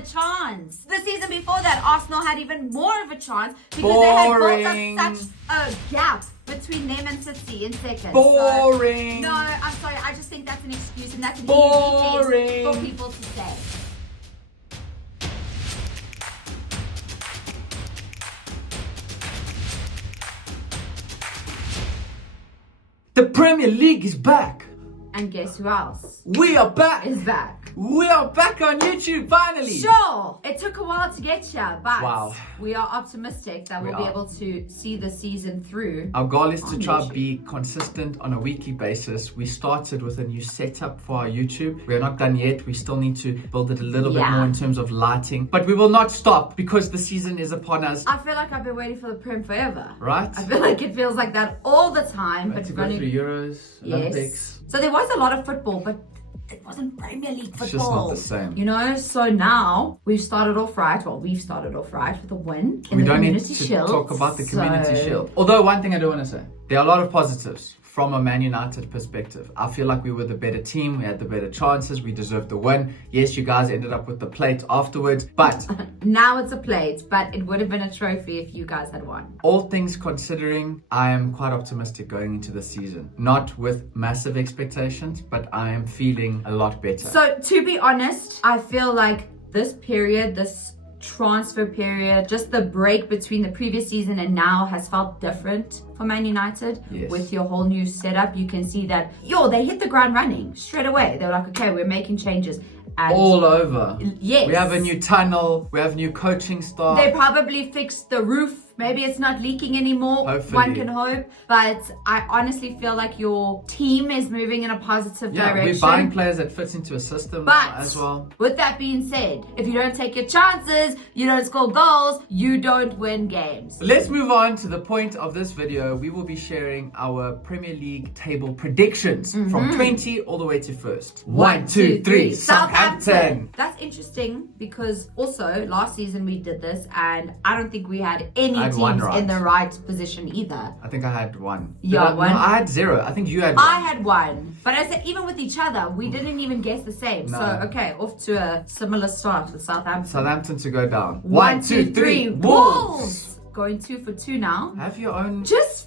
the chance. The season before that, Arsenal had even more of a chance because they had built up such a gap between them and City in second. Boring. So, no, I'm sorry. I just think that's an excuse and that's an Boring. easy thing for people to say. The Premier League is back. And guess who else We are back. is back? We are back on YouTube finally. Sure, it took a while to get here, but Wow. we are optimistic that we'll be able to see the season through. Our goal is to on try YouTube. to be consistent on a weekly basis. We started with a new setup for our YouTube. We're not done yet. We still need to build it a little bit Yeah. more in terms of lighting. But we will not stop because the season is upon us. I feel like I've been waiting for the Prem forever. Right? I feel like it feels like that all the time. But to we're go gonna- through Euros, Yes. Olympics. So there was a lot of football, but it wasn't Premier League football. It's just not the same. You know, so now we've started off right. Well, we've started off right with a win in We the don't need Community to Shield. talk about the Community So- Shield. Although one thing I do want to say, there are a lot of positives from a Man United perspective. I feel like we were the better team. We had the better chances. We deserved the win. Yes, you guys ended up with the plate afterwards, but Now it's a plate, but it would have been a trophy if you guys had won. all things considering, I am quite optimistic going into the season. Not with massive expectations, but I am feeling a lot better. So to be honest, I feel like this period, this transfer period, just the break between the previous season and now has felt different for Man United. Yes. With your whole new setup, you can see that, they hit the ground running straight away. They were like, okay, we're making changes. And all over. yes. We have a new tunnel. We have new coaching staff. They probably fixed the roof. Maybe it's not leaking anymore. Hopefully. One can hope. But I honestly feel like your team is moving in a positive direction. We're buying players that fits into a system But now as well. with that being said, if you don't take your chances, you don't score goals, you don't win games. Let's move on to the point of this video. We will be sharing our Premier League table predictions from 20 all the way to first. 1, 2, 3, Southampton. That's interesting because also last season we did this and I don't think we had any I had one teams right. in the right position either. I think I had 1. Yeah, Did I? one. No, I had 0. I think you had 1. I had 1. But I said even with each other, we didn't even guess the same. No. So okay, off to a similar start with Southampton. Southampton to go down. 1, 2, 3, Wolves! Going 2 for 2 now. Have your own.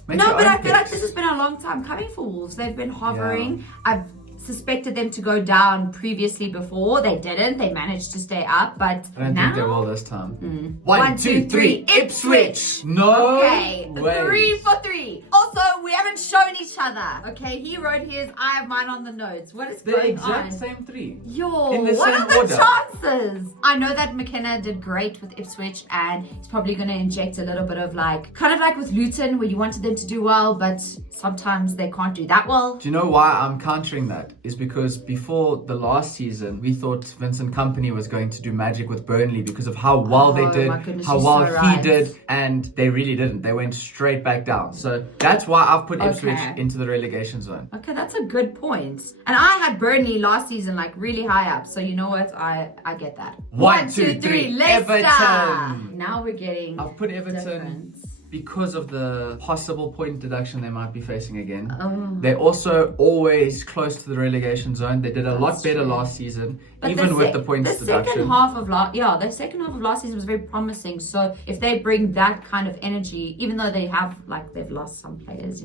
Make No, your but own I feel like picks. this has been a long time coming for Wolves. They've been hovering. I've suspected them to go down previously before. They didn't. They managed to stay up, but I don't now... think they will this time. 1, 2, 3, Ipswich! No Okay, way. 3 for 3. Also, we haven't shown each other. Okay, he wrote his, I have mine on the notes. What is The going exact on? same 3. Yo, in the what same are the order. chances? I know that McKenna did great with Ipswich and he's probably going to inject a little bit of kind of like with Luton where you wanted them to do well, but sometimes they can't do that well. Do you know why I'm countering that? Is because before the last season, we thought Vincent Kompany was going to do magic with Burnley because of how well they Oh, did, my goodness, how you're well so he right. did, and they really didn't. They went straight back down. So that's why I've put Ipswich Okay. into the relegation zone. Okay, that's a good point. And I had Burnley last season really high up. So you know what? I get that. 1, 2, 3, Leicester. Everton. Now we're getting I've put Everton different. because of the possible point deduction they might be facing again. Oh. They're also always close to the relegation zone. They did a lot That's better true. last season, But even with the points the deduction. second half of the second half of last season was very promising. So if they bring that kind of energy, even though they have they've lost some players,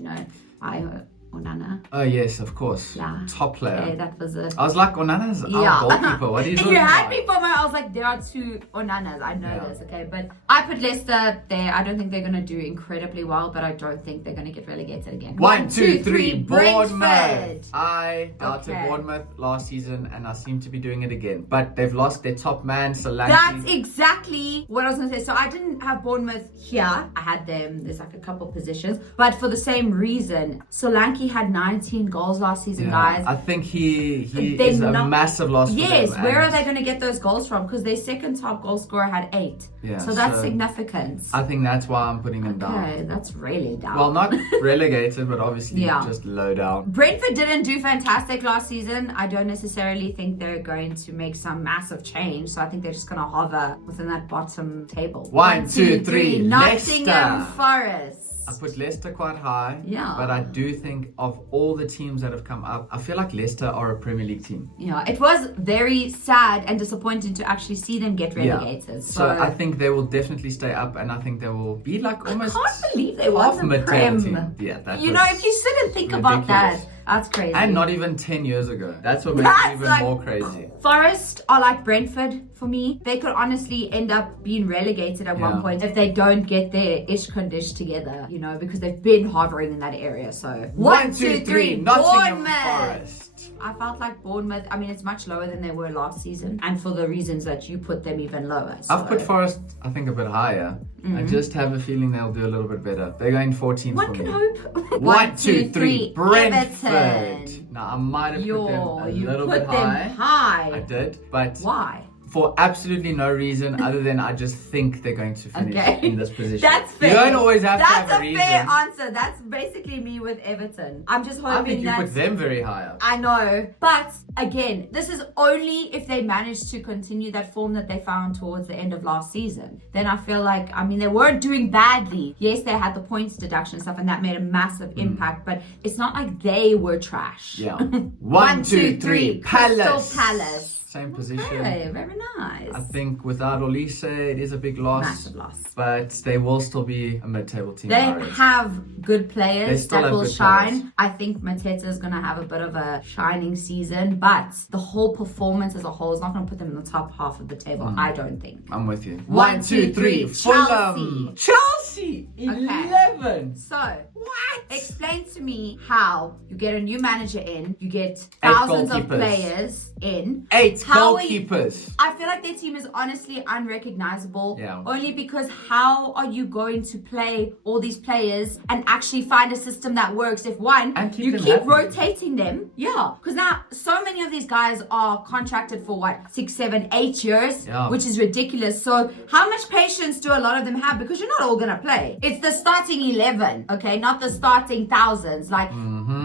Onana. Oh yes, of course. Yeah. Top player. Okay, that was a I was like, Onana's our goalkeeper. What are you And talking you had about? me for I was like, there are 2 Onanas. I know Yeah. this, okay? But I put Leicester there. I don't think they're going to do incredibly well, but I don't think they're going to get relegated again. 1, 2, 3, Bournemouth. Brentford. I doubted Okay. Bournemouth last season, and I seem to be doing it again. But they've lost their top man, Solanke. That's exactly what I was going to say. So I didn't have Bournemouth here. I had them. There's a couple positions. But for the same reason, Solanke had 19 goals last season, guys. I think he They're is a not- massive loss for Yes, them. where and are they going to get those goals from? Because their second top goal scorer had 8. Yeah, so that's so significant. I think that's why I'm putting them down. Okay, that's really down. Well, not relegated, but obviously Yeah. just low down. Brentford didn't do fantastic last season. I don't necessarily think they're going to make some massive change. So I think they're just going to hover within that bottom table. 1, 2, 3, Nottingham Leicester. Forest. I put Leicester quite high. Yeah. But I do think of all the teams that have come up, I feel like Leicester are a Premier League team. Yeah, it was very sad and disappointing to actually see them get relegated. Yeah. So I think they will definitely stay up, and I think they will be like almost I can't believe they half won the mid-table Prem. team. Yeah, that You was know, if you sit and think about that, ridiculous. that's crazy. And not even 10 years ago. That's what makes it That's even like- more crazy. Forest are like Brentford for me. They could honestly end up being relegated at one Yeah. point if they don't get their ish condition together, you know, because they've been hovering in that area. So 1, 2, 3, Nottingham Bournemouth. Forest. I felt like Bournemouth, I mean, it's much lower than they were last season, and for the reasons that you put them even lower. So. I've put Forest, I think, a bit higher. I just have a feeling they'll do a little bit better. They're going 14 One for can me. hope. 1, 2, 3, Brentford. Brentford. Now, I might have put them a You little put bit them high. high. I did, but Why? for absolutely no reason other than I just think they're going to finish Okay. in this position. That's fair. You don't always have That's to have a reason. fair answer. That's basically me with Everton. I'm just hoping I think you that put them very high up. I know, but again, this is only if they manage to continue that form that they found towards the end of last season. Then I feel like, I mean, they weren't doing badly. Yes, they had the points deduction and stuff, and that made a massive impact, but it's not like they were trash. Yeah. 1, 2, 3, Palace. Crystal Palace. Same position. Okay, very nice. I think without Olise, it is a big loss. Massive loss. But they will still be a mid-table team. They I reckon. have good They players still that have will good shine. players. I think Mateta is going to have a bit of a shining season, but the whole performance as a whole is not going to put them in the top half of the table, I don't think. I'm with you. 1, 2, 3, Fulham. Chelsea. Okay. 11. So, What? explain to me how you get a new manager in, you get 8 thousands of goalkeepers. players in. 8 How are you- goalkeepers. I feel like their team is honestly unrecognizable. Yeah. Only because how are you going to play all these players and actually find a system that works if one, And keep you them keep happy. rotating them? Yeah. Because now so many of these guys are contracted for what, 6, 7, 8 years, Yeah. which is ridiculous. So how much patience do a lot of them have? Because you're not all gonna play. It's the starting 11, okay, not the starting thousands. Like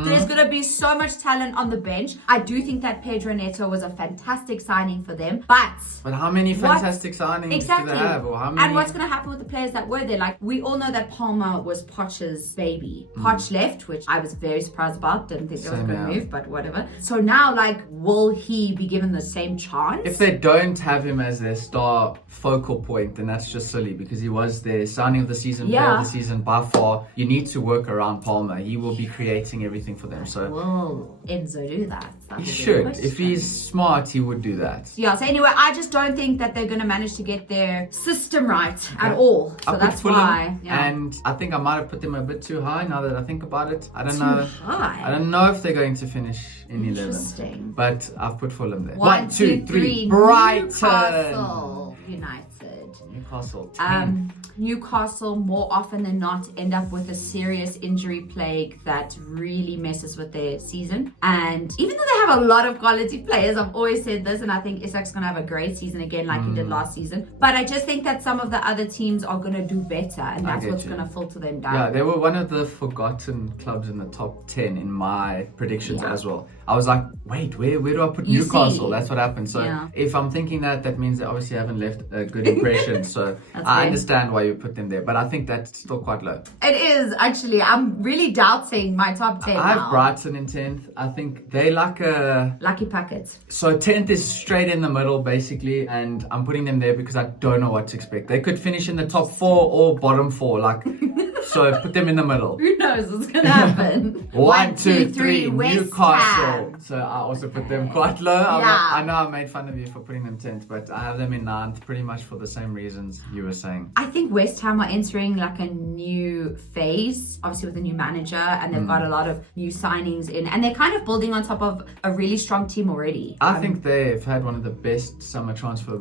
there's gonna be so much talent on the bench. I do think that Pedro Neto was a fantastic signing for them, but But how many What- fantastic signings exactly. do they have? Or how many? And what's going to happen with the players that were there? Like, we all know that Palmer was Poch's baby. Poch left, which I was very surprised about. Didn't think that was Same going to here. move, but whatever. So now, like, will he be given the same chance? If they don't have him as their star focal point, then that's just silly because he was their signing of the season, player Yeah. of the season by far. You need to work around Palmer. He will be creating everything for them. So Will Enzo do that? That he will be the should. If question. he's smart, he would do that. Yeah, so anyway, I just don't think that they're going to manage to get their system right at all. So I put that's Fulham, why. Yeah. and I think I might have put them a bit too high now that I think about it. I don't Too know. high. I don't know if they're going to finish in 11. Interesting. But I've put Fulham there. 1, 2, 3. Brighton. Newcastle United. Newcastle. 10. Newcastle more often than not end up with a serious injury plague that really messes with their season. And even though they have a lot of quality players, I've always said this, and I think Isak's going to have a great season again like he did last season. But I just think that some of the other teams are going to do better, and that's get what's you. going to filter them down. Yeah, they were one of the forgotten clubs in the top 10 in my predictions Yeah. as well. I was like, wait, where do I put You Newcastle? see. That's what happened. So Yeah. if I'm thinking that means they obviously haven't left a good impression. So That's I fair. understand why you put them there. But I think that's still quite low. It is, actually. I'm really doubting my top 10 I have now. Brighton in 10th. I think they like a... Lucky Packets. So 10th is straight in the middle, basically. And I'm putting them there because I don't know what to expect. They could finish in the top 4 or bottom 4. Like, so put them in the middle. Who knows what's going to happen? 1, 2, 3, West Newcastle. Ham. So I also put them quite low. Yeah. I know I made fun of you for putting them 10th, but I have them in 9th pretty much for the same reasons you were saying. I think West Ham are entering like a new phase, obviously with a new manager, and they've got a lot of new signings in, and they're kind of building on top of a really strong team already. I think they've had one of the best summer transfer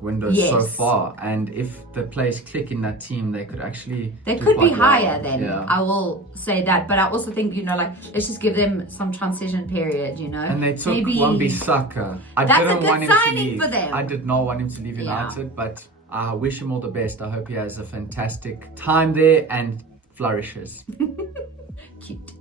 windows so Yes. far, and if the players click in that team, they could actually They do could be quite well. higher then. Yeah. I will say that, but I also think, let's just give them some transition period, And they took Maybe- Wan-Bissaka. I That's a didn't good want him to signing leave. for them. I did not want him to leave Yeah. United, but I wish him all the best. I hope he has a fantastic time there and flourishes. Cute.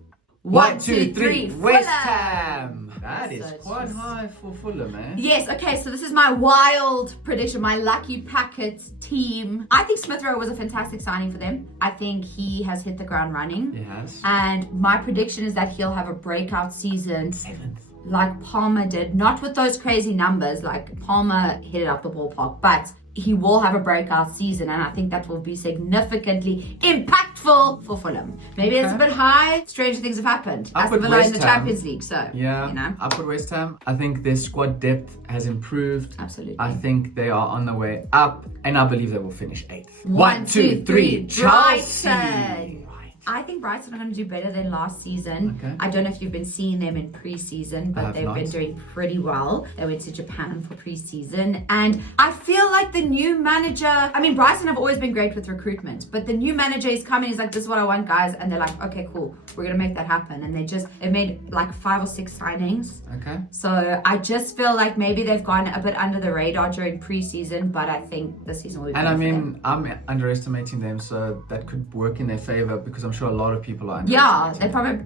1, 2, 3, West Fulham. Ham. That is So it's quite just- high for Fulham, eh? Yes, okay, so this is my wild prediction, my lucky packet team. I think Smith Rowe was a fantastic signing for them. I think he has hit the ground running. He has. And my prediction is that he'll have a breakout season. 7th. Like Palmer did. Not with those crazy numbers. Like Palmer hit it up the ballpark. But he will have a breakout season, and I think that will be significantly impactful for Fulham. Maybe it's a bit high. Stranger things have happened. Aston Villa in the Champions League, so yeah, you know. I put West Ham. I think their squad depth has improved. Absolutely. I think they are on the way up, and I believe they will finish 8th. 1, 2, 3, Chelsea. Brighton. I think Brighton are going to do better than last season. Okay. I don't know if you've been seeing them in pre-season, but they've been doing pretty well. They went to Japan for pre-season. And I feel like the new manager, I mean, Brighton have always been great with recruitment, but the new manager is coming, he's like, this is what I want, guys. And they're like, okay, cool. We're going to make that happen. And they've made like 5 or 6 signings. Okay. So I just feel like maybe they've gone a bit under the radar during pre-season, but I think the season will be better. And I for mean, them. I'm underestimating them, so that could work in their favor because I'm sure a lot of people are. Yeah,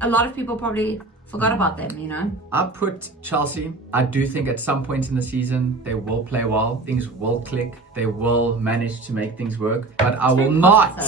a lot of people probably forgot about them, you know. I put Chelsea. I do think at some point in the season they will play well. Things will click. They will manage to make things work. But I will not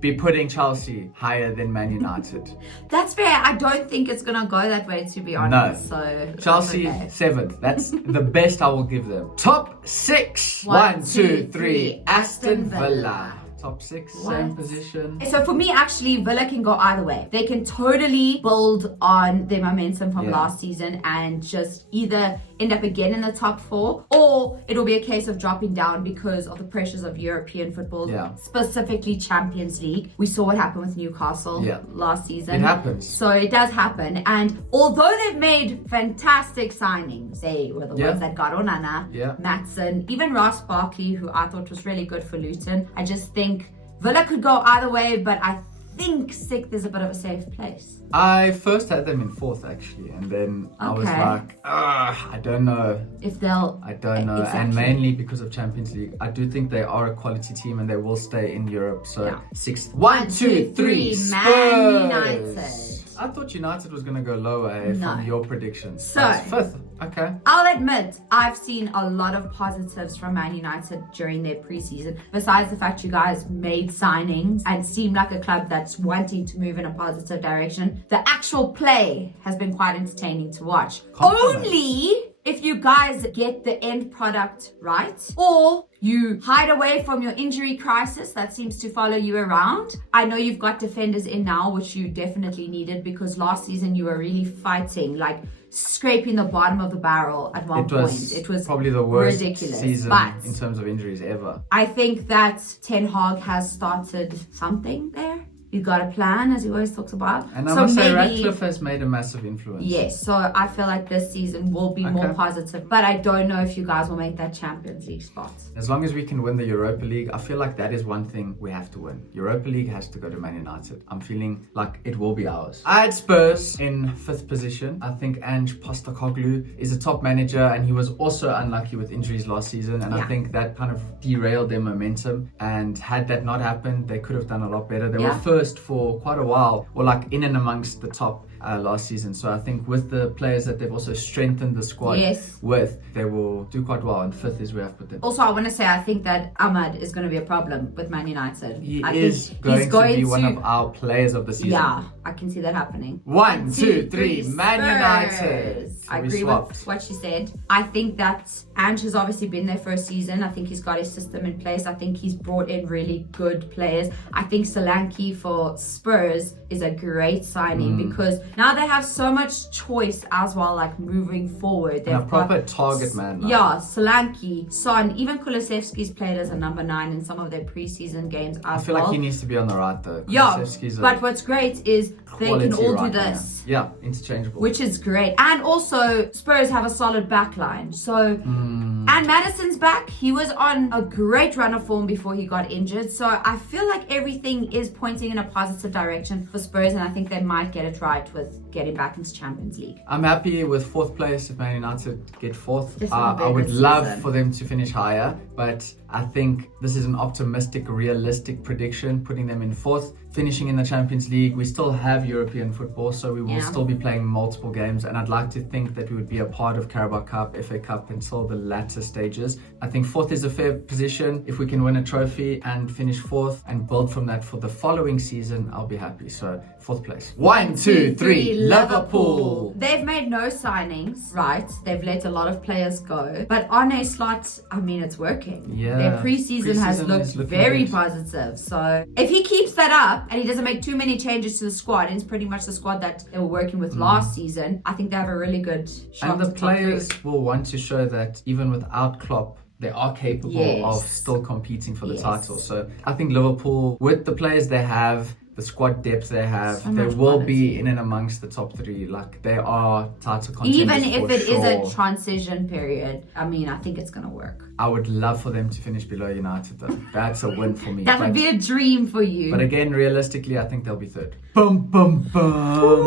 be putting Chelsea higher than Man United. That's fair. I don't think it's gonna go that way, to be honest. No. So Chelsea okay. 7th. That's the best I will give them. Top 6. 1, 2, 3. Aston Villa. Top 6, same position. So for me, actually, Villa can go either way. They can totally build on their momentum from last season and just either end up again in the top 4, or it'll be a case of dropping down because of the pressures of European football, specifically Champions League. We saw what happened with Newcastle last season. It happens. So it does happen. And although they've made fantastic signings, they were the ones that got Onana, Maatsen, even Ross Barkley, who I thought was really good for Luton. I just think Villa could go either way, but I think 6th is a bit of a safe place. I first had them in 4th actually, and then I was like, I don't know. If they'll... I don't know. Exactly. And mainly because of Champions League. I do think they are a quality team and they will stay in Europe. So 6th. 1, 2, 3, Spurs. Man United. I thought United was going to go lower from your predictions. So, that's 5th. Okay. I'll admit, I've seen a lot of positives from Man United during their preseason. Besides the fact you guys made signings and seem like a club that's wanting to move in a positive direction, the actual play has been quite entertaining to watch. Only if you guys get the end product right, or you hide away from your injury crisis that seems to follow you around. I know you've got defenders in now, which you definitely needed, because last season you were really fighting, like scraping the bottom of the barrel at one point. It was probably the worst ridiculous season but in terms of injuries ever. I think that Ten Hag has started something there. He's got a plan, as he always talks about. And I must say, Ratcliffe has made a massive influence. Yes, so I feel like this season will be more positive. But I don't know if you guys will make that Champions League spot. As long as we can win the Europa League, I feel like that is one thing we have to win. Europa League has to go to Man United. I'm feeling like it will be ours. I had Spurs in 5th position. I think Ange Postecoglou is a top manager, and he was also unlucky with injuries last season. And I think that kind of derailed their momentum. And had that not happened, they could have done a lot better. They were first for quite a while, or like in and amongst the top last season. So I think with the players that they've also strengthened the squad with, they will do quite well. And 5th is where I've put them. Also, I want to say, I think that Ahmad is going to be a problem with Man United. He is going to be one of our players of the season. Yeah, I can see that happening. 1, 2, 3, Man United. So I agree with what she said. I think that Ange has obviously been there for a season. I think he's got his system in place. I think he's brought in really good players. I think Solanke for Spurs is a great signing because now they have so much choice as well, like moving forward. They've got a proper target man. Like. Yeah, Solanke, Son, even Kulusevski's played as a number 9 in some of their preseason games as well. I feel like he needs to be on the right though. Yeah, but what's great is they can all do this. Yeah, interchangeable. Which is great. And also, Spurs have a solid back line. So, and Madison's back. He was on a great run of form before he got injured. So I feel like everything is pointing in a positive direction for Spurs, and I think they might get it right with getting back into Champions League. I'm happy with 4th place if Man United get 4th. I would love for them to finish higher, but I think this is an optimistic, realistic prediction, putting them in 4th. finishing in the Champions League. We still have European football, so we will Yeah. still be playing multiple games. And I'd like to think that we would be a part of Carabao Cup, FA Cup until the latter stages. I think fourth is a fair position. If we can win a trophy and finish fourth and build from that for the following season, I'll be happy. So fourth place. 1, 2, 3, Liverpool. They've made no signings, right? They've let a lot of players go. But Arne Slot, I mean, it's working. Yeah. Their preseason has Preseason looked is looking very good. positive. So if he keeps that up and he doesn't make too many changes to the squad, and it's pretty much the squad that they were working with last season, I think they have a really good shot. And the to top three. players will want to show that even without Klopp, they are capable Yes. of still competing for the Yes. title. So I think Liverpool, with the players they have, the squad depth they have, So they much will quality. be in and amongst the top three. Like, they are title contenders. Even if for it is sure. a transition period, I mean, I think it's going to work. I would love for them to finish below United though. That's a win for me. That would be a dream for you. But again, realistically, I think they'll be third. Bum, bum, bum.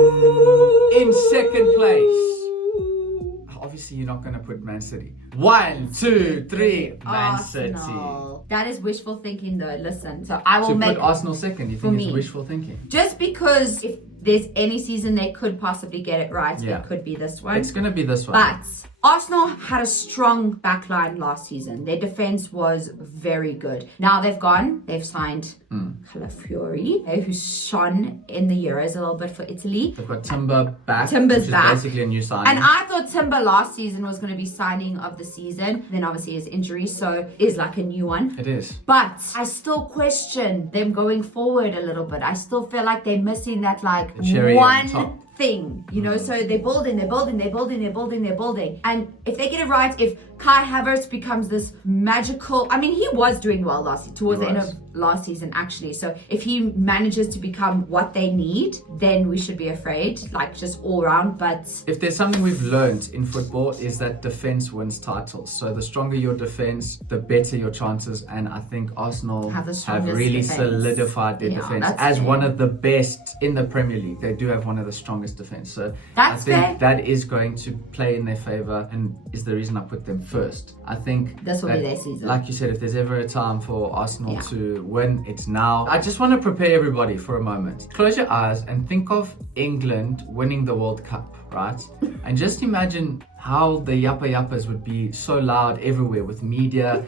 In second place. Obviously, you're not going to put Man City. 1, 2, 3, Man City. Arsenal. That is wishful thinking, though. Listen, so I will So make put Arsenal second. You for think it's me. wishful thinking? just because if there's any season they could possibly get it right, Yeah. it could be this one. It's going to be this one. But Arsenal had a strong backline last season. Their defense was very good. Now they've signed Calafiori, who's shone in the Euros a little bit for Italy. They've got Timber back. Timber's which is back. basically a new signing. And I thought Timber last season was going to be signing of the season. Then obviously his injury, so is like a new one. It is. But I still question them going forward a little bit. I still feel like they're missing that like The cherry on top. one thing, you know, so they're building. And if they get it right, if Kai Havertz becomes this magical, I mean, he was doing well towards the end of last season, actually. So if he manages to become what they need, then we should be afraid, like just all round. But If there's something we've learned in football, is that defense wins titles. So the stronger your defense, the better your chances. And I think Arsenal Have the have strongest really defense. solidified their Yeah, defense that's as fair. one of the best in the Premier League. They do have one of the strongest defense. So That's I think fair. that is going to play in their favor and is the reason I put them first. I think This will be that, their season. Like you said, if there's ever a time for Arsenal Yeah. to win, it's now. I just want to prepare everybody for a moment. Close your eyes and think of England winning the World Cup, right? And just imagine how the Yappa Yappas would be so loud everywhere with media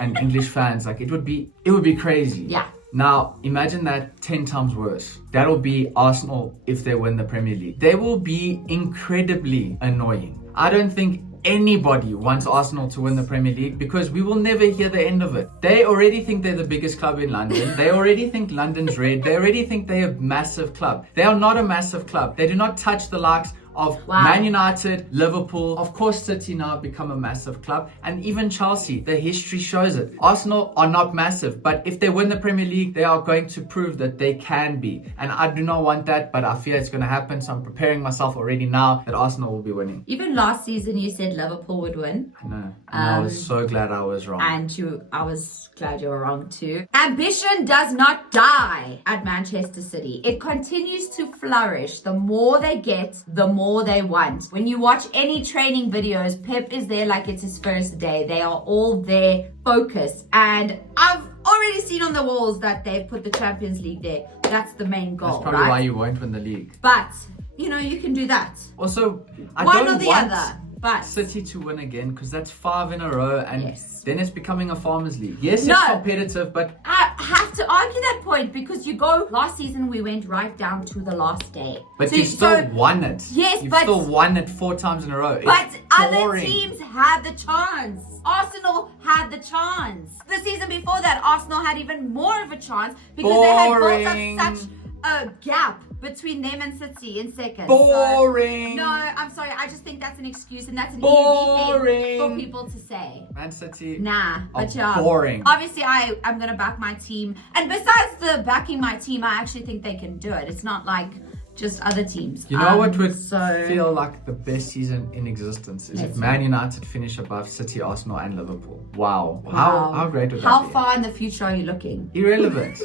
and English fans. Like, it would be crazy. Yeah. Now, imagine that 10 times worse. That'll be Arsenal if they win the Premier League. They will be incredibly annoying. I don't think anybody wants Arsenal to win the Premier League because we will never hear the end of it. They already think they're the biggest club in London. They already think London's red. They already think they're a massive club. They are not a massive club. They do not touch the likes of Wow. Man United, Liverpool, of course City now have become a massive club, and even Chelsea. The history shows it. Arsenal are not massive, but if they win the Premier League, they are going to prove that they can be. And I do not want that, but I fear it's going to happen, so I'm preparing myself already now that Arsenal will be winning. even last season, you said Liverpool would win. I know. And I was so glad I was wrong. And I was glad you were wrong too. Ambition does not die at Manchester City. It continues to flourish. The more they get, the more they want. When you watch any training videos, Pep is there like it's his first day. They are all there, focused. And I've already seen on the walls that they've put the Champions League there. That's the main goal, That's probably right? why you won't win the league. But, you know, you can do that. Also, I One don't or the want other. But City to win again because that's 5 in a row, and Yes. then it's becoming a farmers league. Yes, No. it's competitive, but I have to argue that point because you go, last season we went right down to the last day. So- you still so- won it. Yes, You've but- still won it 4 times in a row. But It's other boring. teams had the chance. Arsenal had the chance. The season before that, Arsenal had even more of a chance because they had Boring. built up such a gap between them and City in second. Boring. So, no, I'm sorry. I just think that's an excuse and that's an Boring. easy thing for people to say. Man City. Nah, but are yeah. boring. Obviously, I'm gonna back my team, and besides the backing my team, I actually think they can do it. It's not like just other teams. You know what would so feel like the best season in existence is if Let's Man United finish above City, Arsenal, and Liverpool. Wow. Wow. How great would that How be? far in the future are you looking? Irrelevant.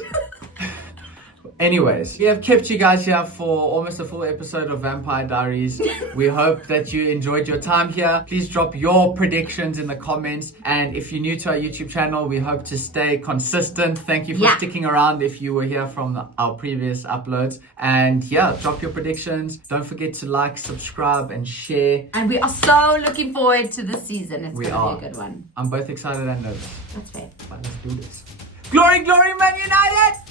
Anyways, we have kept you guys here for almost a full episode of Vampire Diaries. We hope that you enjoyed your time here. Please drop your predictions in the comments. And if you're new to our YouTube channel, we hope to stay consistent. Thank you for sticking around if you were here from our previous uploads. And yeah, drop your predictions. Don't forget to like, subscribe, and share. And we are so looking forward to this season. It's going to be a good one. I'm both excited and nervous. That's fair. But let's do this. Glory, glory, Man United!